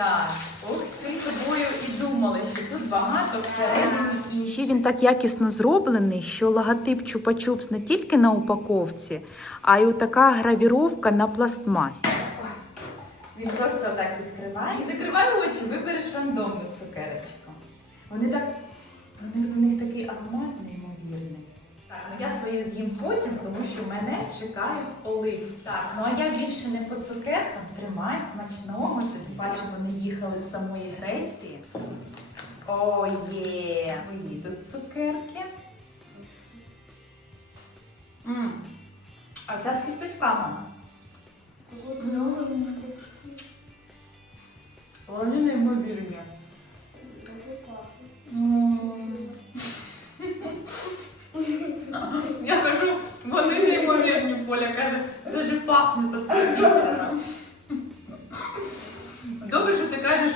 Так, ось ми з тобою і думали, що тут багато всередині Ще інші. він так якісно зроблений, що логотип Чупа-Чупс не тільки на упаковці, а й така гравіровка на пластмасі. Він просто так відкриває. І закривай очі, вибереш рандомну цукерочку. Вони так. Вони, у них такий аромат неймовірний. Своє з'їм потім, тому що мене чекають олив. Так, ну а я більше не по цукеркам. Тримай смачного. Тут бачу, вони їхали з самої Греції. О, є! Мої цукерки. М. А ця з кісточками. Вони неймовірні. Поля каже, це ж пахне повітряно. Добре, що ти кажеш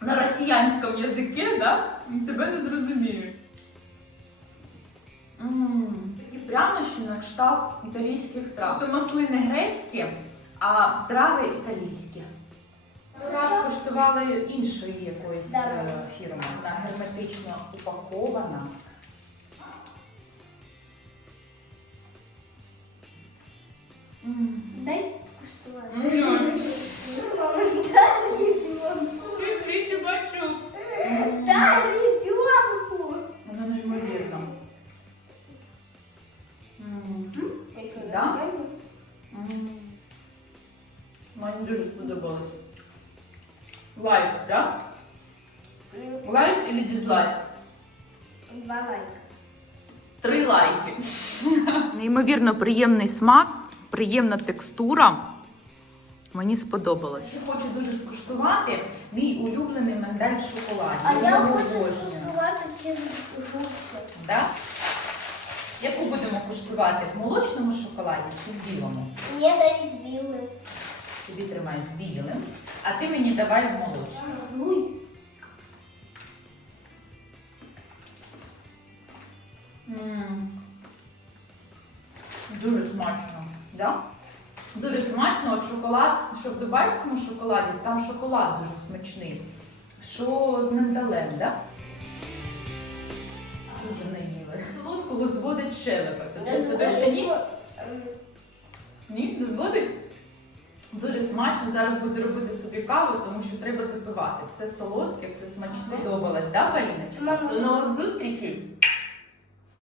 на росіянському язикі, да? тебе не зрозуміють. Такі прянощі на кшталт італійських трав. Тобто маслини грецькі, а трави італійські. Раз коштували іншої якоїсь е, фірми. Вона герметично упакована. Дай куштувати. М. Дай ребенку. Ти свічі бачу. Дай ребенку. Воно неймовірно. М. Да? М. Мені дуже сподобалось. Лайк, да? Лайк или дизлайк? Два лайка. Три лайки. Неймовірно приємний смак, Приємна текстура. Мені сподобалось. Ще хочу дуже скуштувати мій улюблений миндаль в шоколаді. А я хочу скуштувати жовтку. Да? Яку будемо куштувати? В молочному шоколаді чи в білому? Мені дай з білим. Тобі тримай з білим, а ти мені давай в молочному. М. Дуже смачно. Да? Дуже смачно, от шоколад, що в дубайському шоколаді, сам шоколад дуже смачний. Що з миндалем, да? Дуже не їли. Солодкого зводить щелепа. Тебе, тебе ще ні? Ні, не зводить? Дуже смачно. Зараз буду робити собі каву, тому що треба запивати. Все солодке, все смачне. Подобалось, да, Поліночка? Мама. До нових зустрічей!